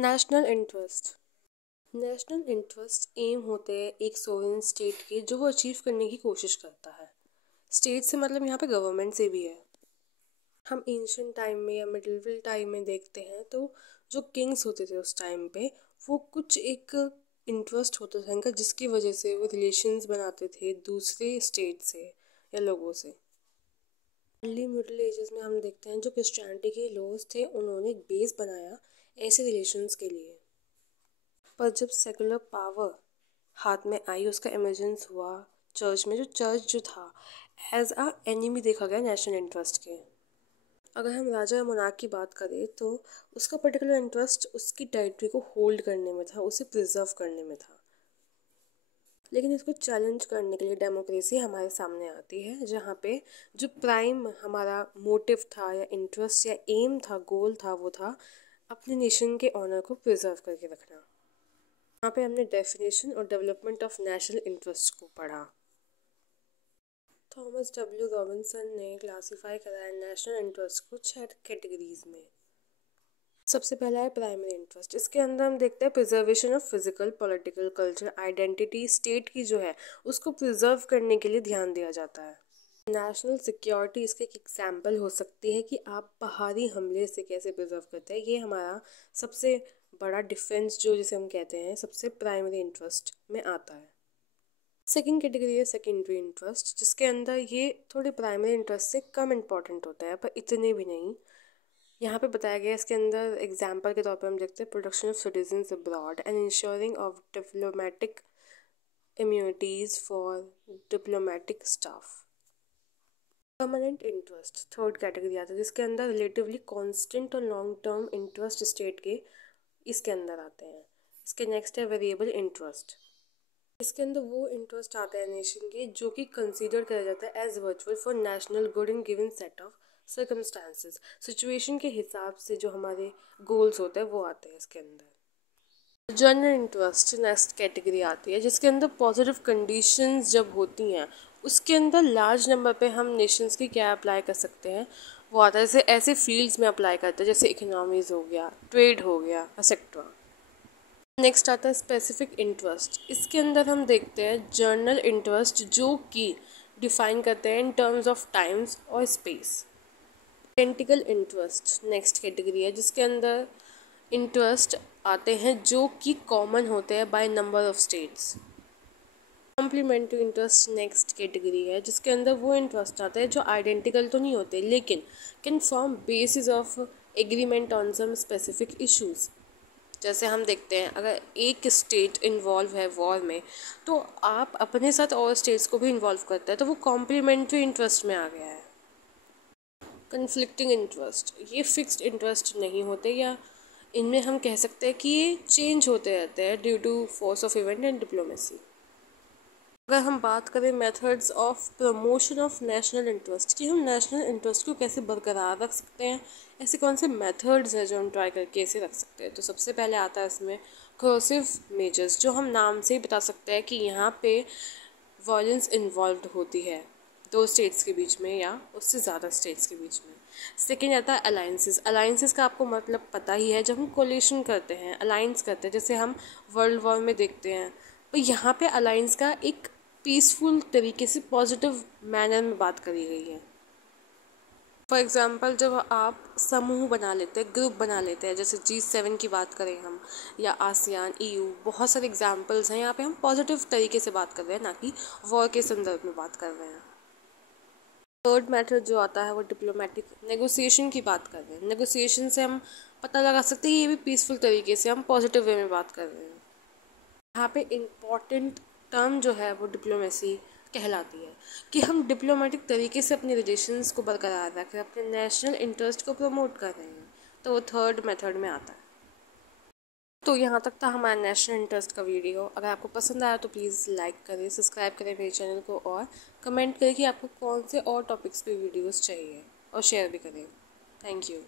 National interest. National interest aim होते हैं एक सोवरेन स्टेट के जो वो अचीव करने की कोशिश करता है। स्टेट से मतलब यहाँ पे गवर्नमेंट से भी है। हम एंशियंट टाइम में या मिडिवल टाइम में देखते हैं तो जो किंग्स होते थे उस टाइम पे वो कुछ एक इंटरेस्ट होता था इनका जिसकी वजह से वो रिलेशंस बनाते थे दूसरे स्टेट से या लोगों से। अर्ली मिडिल एजेस में हम देखते हैं जो क्रिश्चियनिटी के लॉज थे उन्होंने एक बेस बनाया ऐसे रिलेशंस के लिए। पर जब सेकुलर पावर हाथ में आई उसका इमरजेंस हुआ चर्च में, जो चर्च जो था एज अ एनिमी देखा गया नेशनल इंटरेस्ट के। अगर हम राजा या मोनार्क की बात करें तो उसका पर्टिकुलर इंटरेस्ट उसकी टेरिटरी को होल्ड करने में था, उसे प्रिजर्व करने में था। लेकिन इसको चैलेंज करने के लिए डेमोक्रेसी हमारे सामने आती है जहाँ पे जो प्राइम हमारा मोटिव था या इंटरेस्ट या एम था, गोल था, वो था अपने नेशन के ऑनर को प्रिजर्व करके रखना। यहाँ पे हमने डेफिनेशन और डेवलपमेंट ऑफ नेशनल इंटरेस्ट को पढ़ा। थॉमस डब्ल्यू रॉबिन्सन ने क्लासिफाई करा है नेशनल इंटरेस्ट को 6 कैटेगरीज में। सबसे पहला है प्राइमरी इंटरेस्ट। इसके अंदर हम देखते हैं preservation of physical, political, culture, identity, state की जो है उसको प्रिजर्व करने के लिए ध्यान दिया जाता है। नेशनल सिक्योरिटी इसके एक एग्जाम्पल हो सकती है कि आप बाहरी हमले से कैसे प्रिजर्व करते हैं। ये हमारा सबसे बड़ा डिफेंस जो जिसे हम कहते हैं सबसे प्राइमरी इंटरेस्ट में आता है। सेकेंड कैटेगरी है सेकेंडरी इंटरेस्ट, जिसके अंदर ये थोड़े प्राइमरी इंटरेस्ट से कम इम्पॉर्टेंट होता है पर इतने भी नहीं। यहाँ पे बताया गया इसके अंदर एग्जाम्पल के तौर पे हम देखते हैं protection of citizens abroad and ensuring of diplomatic immunities for diplomatic staff. Permanent interest third category आता है जिसके अंदर रिलेटिवली कांस्टेंट और लॉन्ग टर्म इंटरेस्ट स्टेट के इसके अंदर आते हैं। इसके नेक्स्ट है वेरिएबल इंटरेस्ट। इसके अंदर वो इंटरेस्ट आता है नेशन के जो कि कंसीडर किया जाता है as virtual for national good in given set of circumstances. Situation के हिसाब से जो हमारे गोल्स होते हैं वो आते हैं इसके अंदर। जनरल इंटरेस्ट नेक्स्ट कैटेगरी आती है जिसके अंदर पॉजिटिव कंडीशंस जब होती हैं उसके अंदर लार्ज नंबर पे हम नेशंस की क्या अप्लाई कर सकते हैं वो आता है। जैसे ऐसे फील्ड्स में अप्लाई करते हैं जैसे इकोनॉमीज हो गया, ट्रेड हो गया, एक्सेट्रा। नेक्स्ट आता है स्पेसिफिक इंटरेस्ट। इसके अंदर हम देखते हैं जर्नल इंटरेस्ट जो कि डिफाइन करते हैं इन टर्म्स ऑफ टाइम्स और space. Identical interest next category है जिसके अंदर इंटरेस्ट आते हैं जो कि कॉमन होते हैं by number of states. Complementary interest next category है जिसके अंदर वो इंटरेस्ट आते हैं जो आइडेंटिकल तो नहीं होते लेकिन can form basis of agreement on some specific issues. जैसे हम देखते हैं अगर एक स्टेट इन्वॉल्व है वॉर में तो आप अपने साथ और स्टेट्स को भी इन्वॉल्व करते हैं तो वो कॉम्प्लीमेंट्री इंटरेस्ट में आ गया है। कन्फ्लिक्टिंग इंटरेस्ट ये फिक्स्ड इंटरेस्ट नहीं होते या इनमें हम कह सकते हैं कि ये चेंज होते रहते हैं due to force of event and diplomacy. अगर हम बात करें methods of promotion of national interest कि हम नेशनल इंटरेस्ट को कैसे बरकरार रख सकते हैं, ऐसे कौन से मेथड्स हैं जो हम ट्राई करके इसे रख सकते हैं, तो सबसे पहले आता है इसमें कोर्सिव मेजर्स जो हम नाम से ही बता सकते हैं कि यहाँ पे वायलेंस इन्वॉल्व होती है दो स्टेट्स के बीच में या उससे ज़्यादा स्टेट्स के बीच में। सेकेंड आता है अलाइंसेस। अलाइंसेस का आपको मतलब पता ही है, जब हम कोलिशन करते हैं, अलाइंस करते हैं, जैसे हम वर्ल्ड वॉर में देखते हैं, तो यहाँ पे अलाइंस का एक पीसफुल तरीके से पॉजिटिव मैनर में बात करी गई है। फॉर एग्ज़ाम्पल जब आप समूह बना लेते हैं, ग्रुप बना लेते हैं, जैसे G7 की बात करें हम या आसियान, EU, बहुत सारे एग्जाम्पल्स हैं। यहाँ पे हम पॉजिटिव तरीके से बात कर रहे हैं ना कि वॉर के संदर्भ में बात कर रहे हैं। थर्ड मेथड जो आता है वो डिप्लोमेटिक नेगोशिएशन की बात कर रहे हैं। नेगोशिएशन से हम पता लगा सकते हैं ये भी पीसफुल तरीके से हम पॉजिटिव वे में बात कर रहे हैं। यहाँ पे इम्पॉर्टेंट टर्म जो है वो डिप्लोमेसी कहलाती है कि हम डिप्लोमेटिक तरीके से अपने रिलेशंस को बरकरार रख रहे हैं, अपने नेशनल इंटरेस्ट को प्रमोट कर रहे हैं, तो वो थर्ड मेथड में आता है। तो यहाँ तक था हमारा नेशनल इंटरेस्ट का वीडियो। अगर आपको पसंद आया तो प्लीज़ लाइक करें, सब्सक्राइब करें मेरे चैनल को और कमेंट करें कि आपको कौन से और टॉपिक्स पे वीडियोस चाहिए और शेयर भी करें। Thank you.